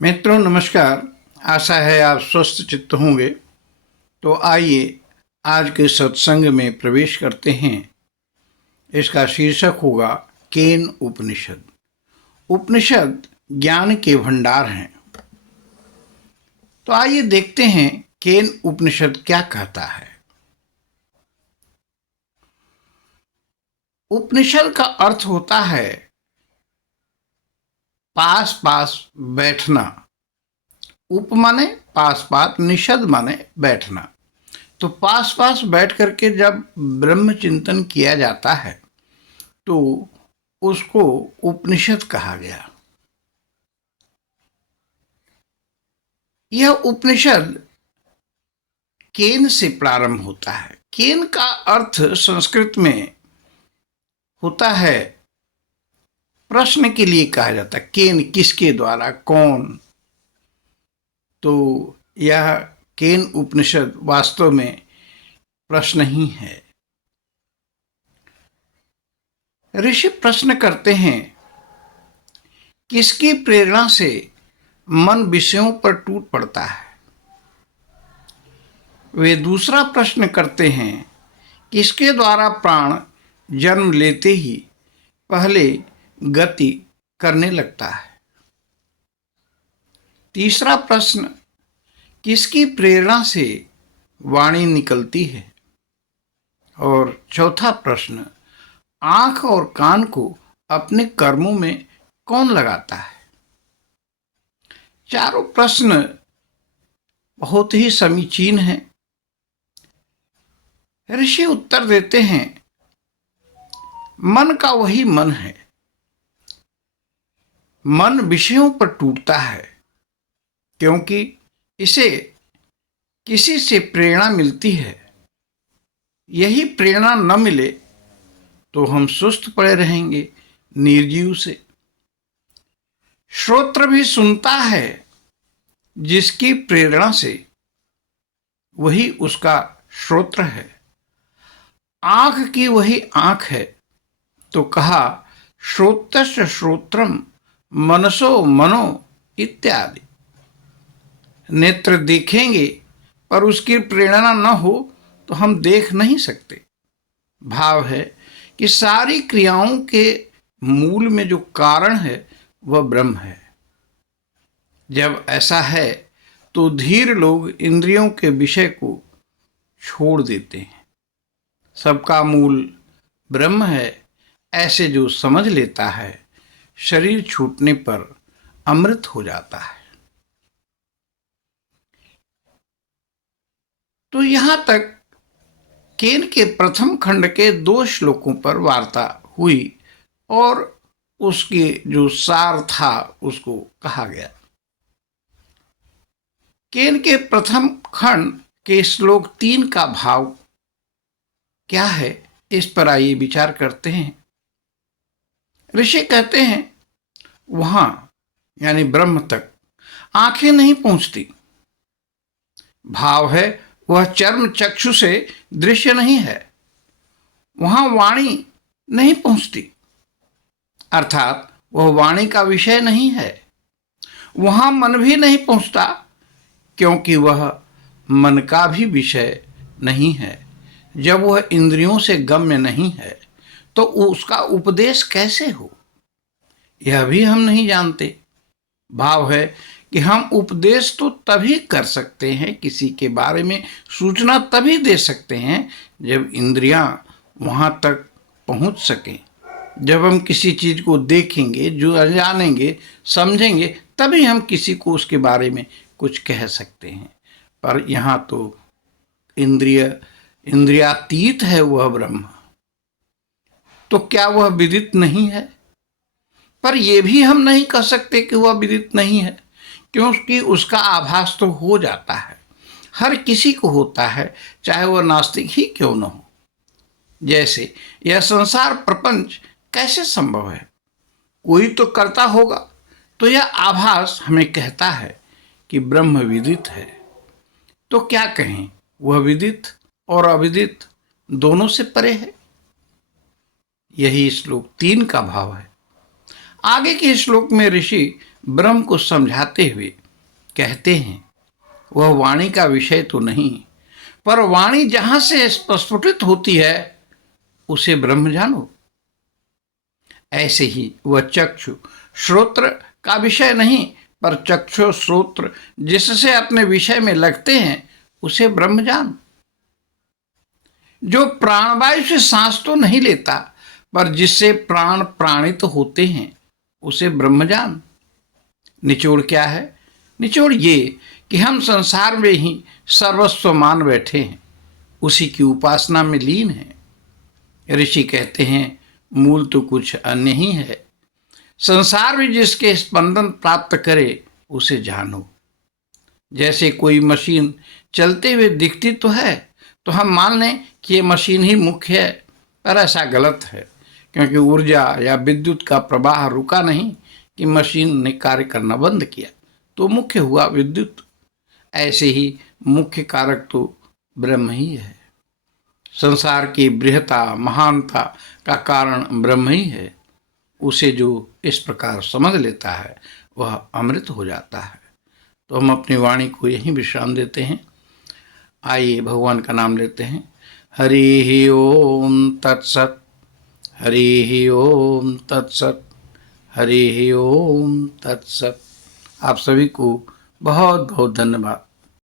मित्रों नमस्कार। आशा है आप स्वस्थ चित्त होंगे। तो आइए आज के सत्संग में प्रवेश करते हैं। इसका शीर्षक होगा केन उपनिषद। उपनिषद ज्ञान के भंडार हैं। तो आइए देखते हैं केन उपनिषद क्या कहता है। उपनिषद का अर्थ होता है पास पास बैठना। उप माने पास पास, निषद माने बैठना। तो पास पास बैठ करके जब ब्रह्म चिंतन किया जाता है तो उसको उपनिषद कहा गया। यह उपनिषद केन से प्रारंभ होता है। केन का अर्थ संस्कृत में होता है प्रश्न के लिए कहा जाता है। केन किसके द्वारा, कौन। तो यह केन उपनिषद वास्तव में प्रश्न ही है। ऋषि प्रश्न करते हैं किसकी प्रेरणा से मन विषयों पर टूट पड़ता है। वे दूसरा प्रश्न करते हैं किसके द्वारा प्राण जन्म लेते ही पहले गति करने लगता है। तीसरा प्रश्न किसकी प्रेरणा से वाणी निकलती है। और चौथा प्रश्न आंख और कान को अपने कर्मों में कौन लगाता है। चारों प्रश्न बहुत ही समीचीन हैं। ऋषि उत्तर देते हैं मन का वही मन है। मन विषयों पर टूटता है क्योंकि इसे किसी से प्रेरणा मिलती है। यही प्रेरणा न मिले तो हम सुस्त पड़े रहेंगे निर्जीव से। श्रोत्र भी सुनता है जिसकी प्रेरणा से, वही उसका श्रोत्र है। आंख की वही आंख है तो कहा श्रोत्रस्य श्रोत्रम मनसो मनो इत्यादि। नेत्र देखेंगे पर उसकी प्रेरणा न हो तो हम देख नहीं सकते। भाव है कि सारी क्रियाओं के मूल में जो कारण है वह ब्रह्म है। जब ऐसा है तो धीर लोग इंद्रियों के विषय को छोड़ देते हैं। सबका मूल ब्रह्म है ऐसे जो समझ लेता है शरीर छूटने पर अमृत हो जाता है। तो यहां तक केन के प्रथम खंड के 2 श्लोकों पर वार्ता हुई और उसके जो सार था उसको कहा गया। केन के प्रथम खंड के श्लोक 3 का भाव क्या है, इस पर आइए विचार करते हैं। ऋषि कहते हैं वहां यानी ब्रह्म तक आंखें नहीं पहुंचती। भाव है वह चर्म चक्षु से दृश्य नहीं है। वहां वाणी नहीं पहुंचती अर्थात वह वाणी का विषय नहीं है। वहां मन भी नहीं पहुंचता क्योंकि वह मन का भी विषय नहीं है। जब वह इंद्रियों से गम्य नहीं है तो उसका उपदेश कैसे हो, यह भी हम नहीं जानते। भाव है कि हम उपदेश तो तभी कर सकते हैं, किसी के बारे में सूचना तभी दे सकते हैं जब इंद्रियां वहां तक पहुंच सकें। जब हम किसी चीज को देखेंगे, जो जानेंगे, समझेंगे, तभी हम किसी को उसके बारे में कुछ कह सकते हैं। पर यहाँ तो इंद्रियातीत है वह ब्रह्म। तो क्या वह विदित नहीं है? पर यह भी हम नहीं कह सकते कि वह विदित नहीं है क्योंकि उसका आभास तो हो जाता है। हर किसी को होता है, चाहे वह नास्तिक ही क्यों न हो। जैसे यह संसार प्रपंच कैसे संभव है, कोई तो करता होगा। तो यह आभास हमें कहता है कि ब्रह्म विदित है। तो क्या कहें, वह विदित और अविदित दोनों से परे है। यही श्लोक 3 का भाव है। आगे के श्लोक में ऋषि ब्रह्म को समझाते हुए कहते हैं, वह वाणी का विषय तो नहीं, पर वाणी जहां से प्रस्फुटित होती है उसे ब्रह्म जानो। ऐसे ही वह चक्षु श्रोत्र का विषय नहीं, पर चक्षु श्रोत्र जिससे अपने विषय में लगते हैं उसे ब्रह्म जान। जो प्राणवायु से सांस तो नहीं लेता, पर जिससे प्राण प्राणित होते हैं उसे ब्रह्म जान। निचोड़ क्या है? निचोड़ ये कि हम संसार में ही सर्वस्व मान बैठे हैं, उसी की उपासना में लीन हैं। ऋषि कहते हैं, मूल तो कुछ अन्य ही है। संसार में जिसके स्पंदन प्राप्त करे उसे जानो। जैसे कोई मशीन चलते हुए दिखती तो है, तो हम मान लें कि ये मशीन ही मुख्य है, पर ऐसा गलत है, क्योंकि ऊर्जा या विद्युत का प्रवाह रुका नहीं कि मशीन ने कार्य करना बंद किया, तो मुख्य हुआ विद्युत। ऐसे ही मुख्य कारक तो ब्रह्म ही है। संसार की बृहता महानता का कारण ब्रह्म ही है। उसे जो इस प्रकार समझ लेता है वह अमृत हो जाता है। तो हम अपनी वाणी को यहीं विश्राम देते हैं। आइए भगवान का नाम लेते हैं। हरि ओम तत्सत, हरि ओम तत्सत, हरि ओम तत्सत। आप सभी को बहुत बहुत धन्यवाद।